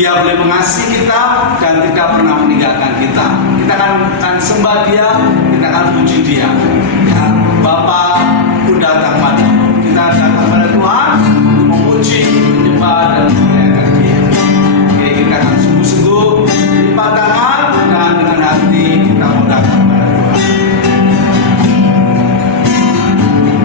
Dia boleh mengasihi kita dan tidak pernah meninggalkan kita. Kita akan sembah Dia, kita akan puji Dia. Ya, Bapa, Ku datang padamu. Kita datang pada Tuhan untuk memuji, menyembah dan memuliakan Dia. Oke, kita akan sungguh-sungguh lipat tangan dan dengan hati kita mau datang pada Tuhan.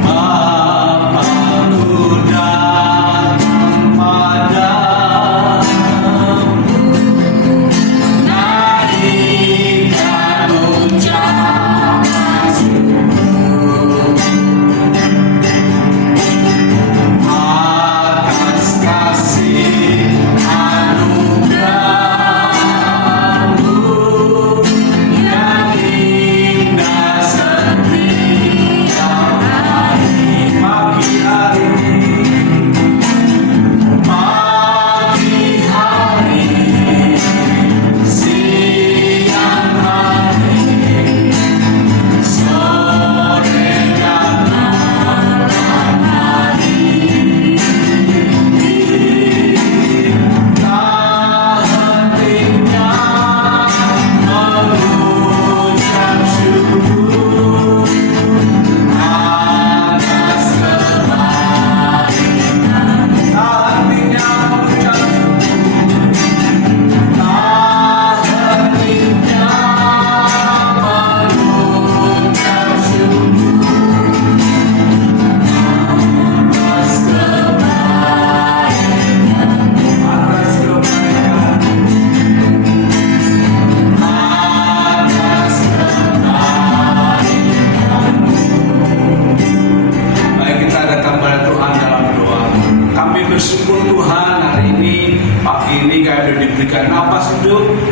Bapa, Ku datang padamu.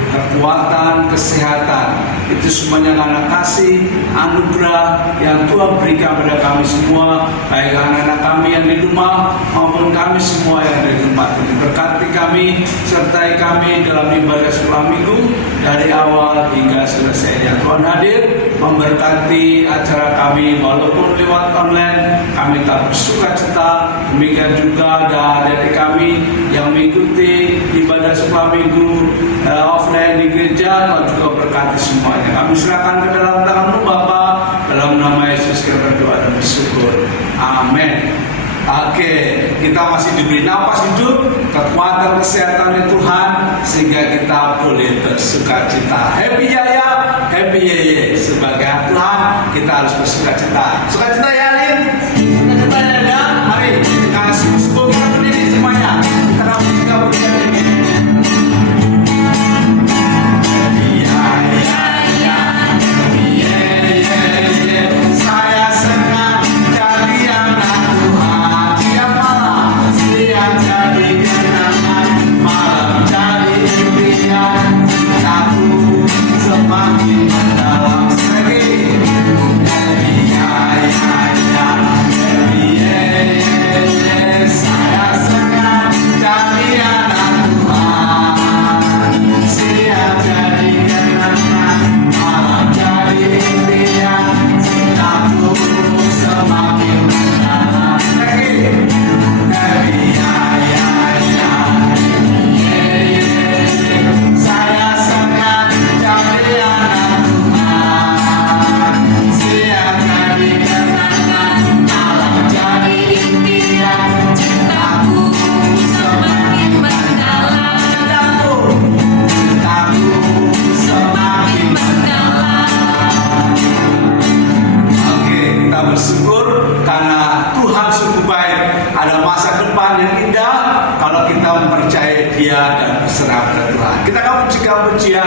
Kekuatan, kesehatan, itu semuanya karena kasih anugerah yang Tuhan berikan pada kami semua, baik anak-anak kami yang di rumah maupun kami semua yang ada di tempat ini. Berkati kami, sertai kami dalam ibadah sekolah minggu dari awal hingga selesai. Tuhan hadir memberkati acara kami walaupun lewat online, kami tak bersuka cita. Demikian juga ada adik kami yang mengikuti ibadah sekolah minggu offline di gereja, Tuhan juga berkati semuanya. Kami serahkan ke dalam tangan-Mu Bapa, dalam nama Yesus kita berdoa dan bersyukur. Amin. Oke, kita masih diberi napas hidup, kekuatan kesehatan Tuhan, sehingga kita boleh bersuka cita. Happy Yaya, happy Yeye. Sebagai Tuhan, kita harus bersuka cita. Suka cita ya, Lin? Suka cita ya, mari kita sungguh-sungguh kita berdiri semuanya. Kita rapat juga berdiri. Semakin mendalam lagi.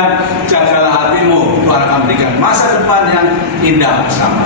berikan, jagalah hatimu, Tuhan akan berikan masa depan yang indah bersama.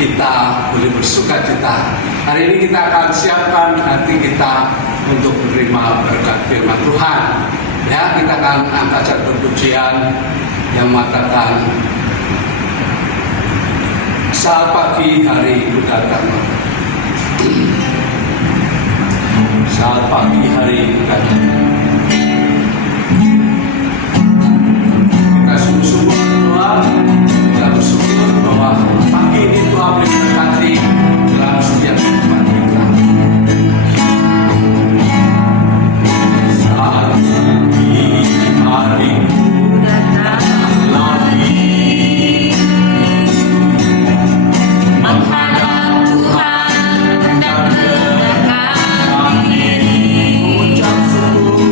Kita boleh bersuka cita. Hari ini kita akan siapkan hati kita untuk menerima berkat firman Tuhan. Ya, kita akan angkat satu pujian yang mengatakan saat pagi hari itu datang. Saat pagi hari itu datang. Kita sungguh-sungguh berdoa. Kita bersyukur bahwa pagi ini Tuhan memberkati dalam setiap kehidupan kita. Saat pagi hari datang lagi, menghadap Tuhan dan mendekatkan diri, mengucap syukur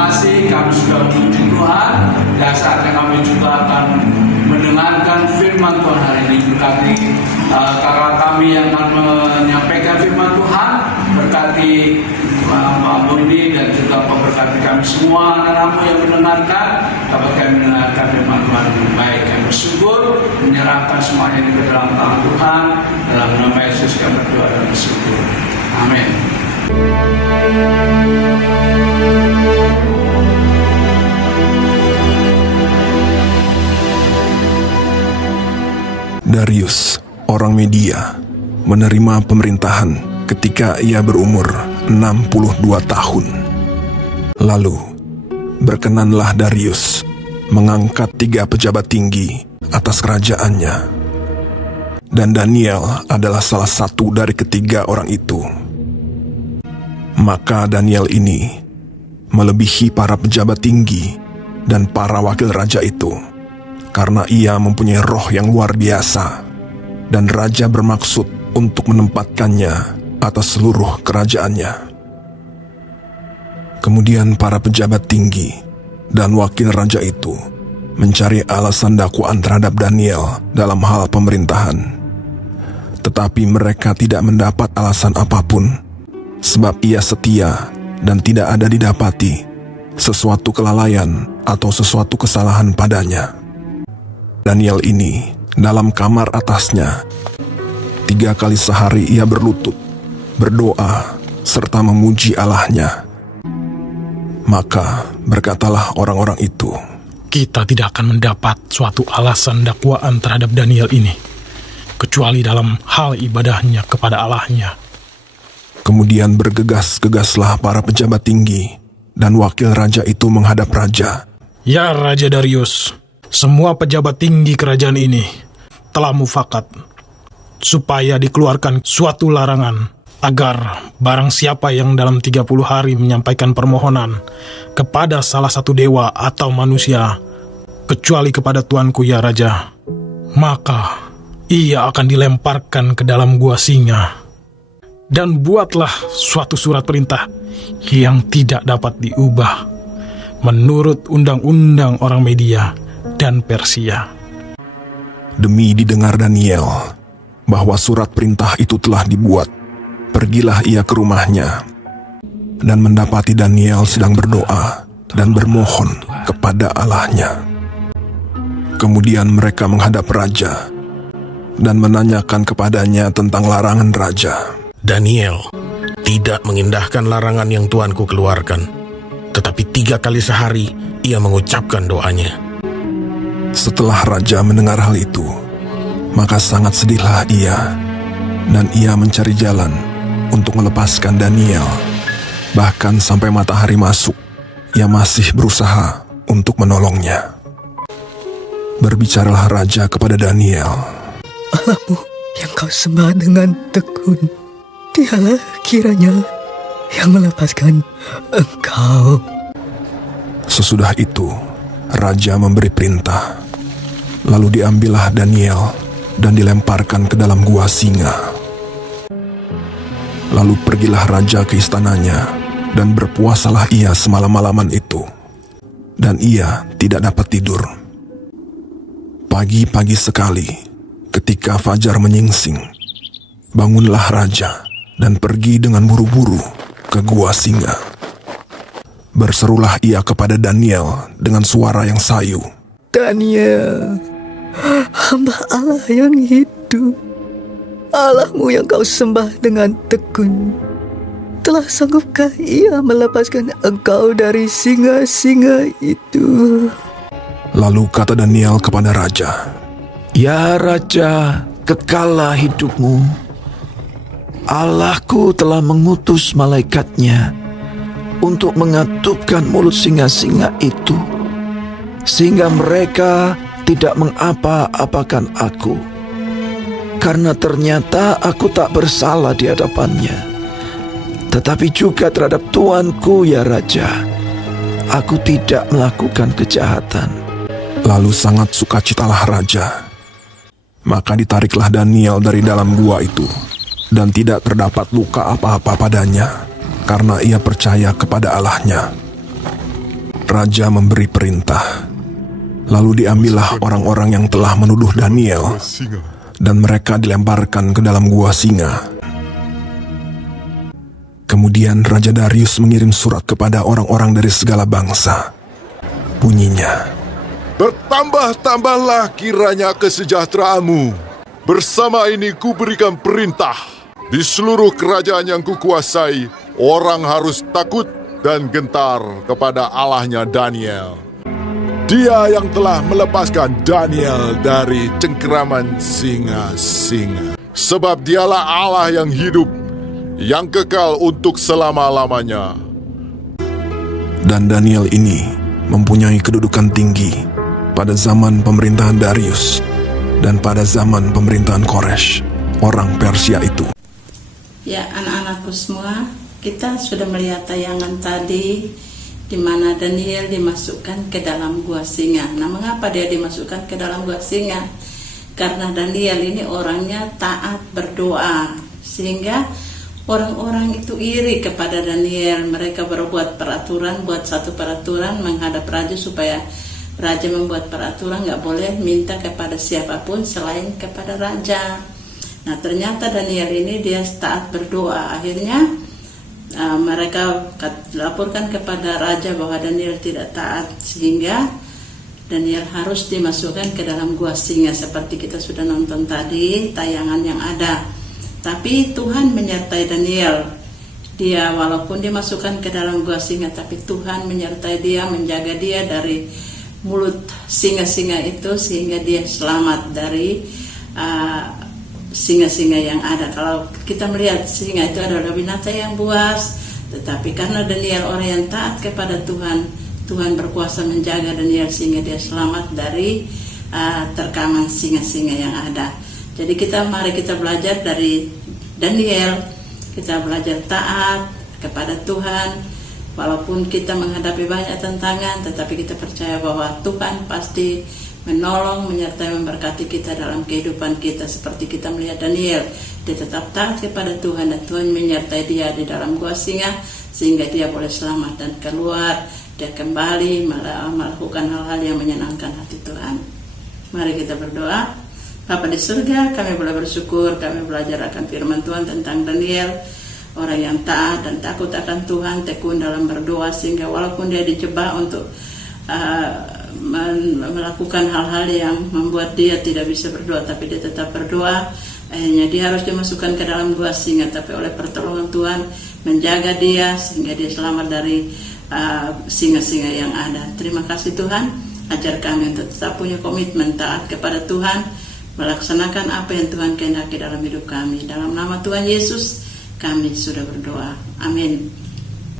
kasih, kami sudah memuji Tuhan. Dan saatnya kami juga akan mendengarkan firman Tuhan hari ini. Berkati kakak kami yang akan menyampaikan firman Tuhan, berkati Mbak Bondi dan juga memberkati kami semua anak-anakmu yang mendengarkan. Dapat kami mendengarkan firman Tuhan yang baik. Kami bersyukur, menyerahkan semuanya di dalam tangan Tuhan. Dalam nama Yesus kami berdoa dan bersyukur. Amin. Darius, orang Media, menerima pemerintahan ketika ia berumur 62 tahun. Lalu, berkenanlah Darius mengangkat 3 pejabat tinggi atas kerajaannya. Dan Daniel adalah salah satu dari ketiga orang itu. Maka Daniel ini melebihi para pejabat tinggi dan para wakil raja itu, karena ia mempunyai roh yang luar biasa, dan raja bermaksud untuk menempatkannya atas seluruh kerajaannya. Kemudian para pejabat tinggi dan wakil raja itu mencari alasan dakwaan terhadap Daniel dalam hal pemerintahan. Tetapi mereka tidak mendapat alasan apapun, sebab ia setia dan tidak ada didapati sesuatu kelalaian atau sesuatu kesalahan padanya. Daniel ini dalam kamar atasnya 3 kali sehari ia berlutut, berdoa, serta memuji Allahnya. Maka berkatalah orang-orang itu, kita tidak akan mendapat suatu alasan dakwaan terhadap Daniel ini, kecuali dalam hal ibadahnya kepada Allahnya. Kemudian bergegas-gegaslah para pejabat tinggi dan wakil raja itu menghadap raja. Ya Raja Darius, semua pejabat tinggi kerajaan ini telah mufakat supaya dikeluarkan suatu larangan agar barang siapa yang dalam 30 hari menyampaikan permohonan kepada salah satu dewa atau manusia, kecuali kepada tuanku ya Raja, maka ia akan dilemparkan ke dalam gua singa. Dan buatlah suatu surat perintah yang tidak dapat diubah menurut undang-undang orang Media dan Persia. Demi didengar Daniel bahwa surat perintah itu telah dibuat, pergilah ia ke rumahnya dan mendapati Daniel sedang berdoa dan bermohon kepada Allahnya. Kemudian mereka menghadap raja dan menanyakan kepadanya tentang larangan raja. Daniel tidak mengindahkan larangan yang tuanku keluarkan, tetapi 3 kali sehari ia mengucapkan doanya. Setelah raja mendengar hal itu, maka sangat sedihlah ia, dan ia mencari jalan untuk melepaskan Daniel. Bahkan sampai matahari masuk, ia masih berusaha untuk menolongnya. Berbicaralah raja kepada Daniel. Allahmu yang kau sembah dengan tekun, dialah kiranya yang melepaskan engkau. Sesudah itu, raja memberi perintah. Lalu diambillah Daniel dan dilemparkan ke dalam gua singa. Lalu pergilah raja ke istananya, dan berpuasalah ia semalam-malaman itu. Dan ia tidak dapat tidur. Pagi-pagi sekali, ketika fajar menyingsing, bangunlah raja dan pergi dengan buru-buru ke gua singa. Berserulah ia kepada Daniel dengan suara yang sayu. Daniel, hamba Allah yang hidup, Allahmu yang kau sembah dengan tekun, telah sanggupkah ia melepaskan engkau dari singa-singa itu? Lalu kata Daniel kepada raja, Ya Raja, kekallah hidupmu. Allahku telah mengutus malaikatnya untuk mengatupkan mulut singa-singa itu, sehingga mereka tidak mengapa-apakan aku. Karena ternyata aku tak bersalah di hadapannya, tetapi juga terhadap tuanku ya Raja, aku tidak melakukan kejahatan. Lalu sangat sukacitalah raja. Maka ditariklah Daniel dari dalam gua itu, dan tidak terdapat luka apa-apa padanya, karena ia percaya kepada Allahnya. Raja memberi perintah. Lalu diambillah orang-orang yang telah menuduh Daniel, dan mereka dilemparkan ke dalam gua singa. Kemudian Raja Darius mengirim surat kepada orang-orang dari segala bangsa. Bunyinya, Bertambah-tambahlah kiranya kesejahteraanmu. Bersama ini kuberikan perintah. Di seluruh kerajaan yang kukuasai, orang harus takut dan gentar kepada Allahnya Daniel. Dia yang telah melepaskan Daniel dari cengkeraman singa-singa. Sebab dialah Allah yang hidup, yang kekal untuk selama-lamanya. dan Daniel ini mempunyai kedudukan tinggi pada zaman pemerintahan Darius dan pada zaman pemerintahan Koresh, orang Persia itu. Ya, anak-anakku semua, kita sudah melihat tayangan tadi di mana Daniel dimasukkan ke dalam gua singa. Nah, mengapa dia dimasukkan ke dalam gua singa? Karena Daniel ini orangnya taat berdoa, sehingga orang-orang itu iri kepada Daniel. Mereka berbuat peraturan, buat satu peraturan menghadap raja supaya raja membuat peraturan nggak boleh minta kepada siapapun selain kepada raja. Nah, ternyata Daniel ini dia taat berdoa. Akhirnya mereka laporkan kepada raja bahwa Daniel tidak taat, sehingga Daniel harus dimasukkan ke dalam gua singa seperti kita sudah nonton tadi tayangan yang ada. Tapi Tuhan menyertai Daniel. Dia walaupun dimasukkan ke dalam gua singa, tapi Tuhan menyertai dia, menjaga dia dari mulut singa-singa itu sehingga dia selamat dari singa-singa yang ada. Kalau kita melihat singa itu adalah binatang yang buas, tetapi karena Daniel orang yang taat kepada Tuhan, Tuhan berkuasa menjaga Daniel sehingga dia selamat dari terkaman singa-singa yang ada. Jadi mari kita belajar dari Daniel, kita belajar taat kepada Tuhan. Walaupun kita menghadapi banyak tantangan, tetapi kita percaya bahwa Tuhan pasti menolong, menyertai, memberkati kita dalam kehidupan kita. Seperti kita melihat Daniel, dia tetap taat kepada Tuhan dan Tuhan menyertai dia di dalam gua singa sehingga dia boleh selamat dan keluar. Dia kembali melakukan hal-hal yang menyenangkan hati Tuhan. Mari kita berdoa. Bapa di surga, kami boleh bersyukur, kami belajar akan firman Tuhan tentang Daniel, orang yang taat dan takut akan Tuhan, tekun dalam berdoa, sehingga walaupun dia dijebak untuk melakukan hal-hal yang membuat dia tidak bisa berdoa, tapi dia tetap berdoa. Akhirnya dia harus dimasukkan ke dalam gua singa, tapi oleh pertolongan Tuhan menjaga dia sehingga dia selamat dari singa-singa yang ada. Terima kasih Tuhan, ajar kami untuk tetap punya komitmen taat kepada Tuhan, melaksanakan apa yang Tuhan kehendaki dalam hidup kami. Dalam nama Tuhan Yesus kami sudah berdoa. Amin.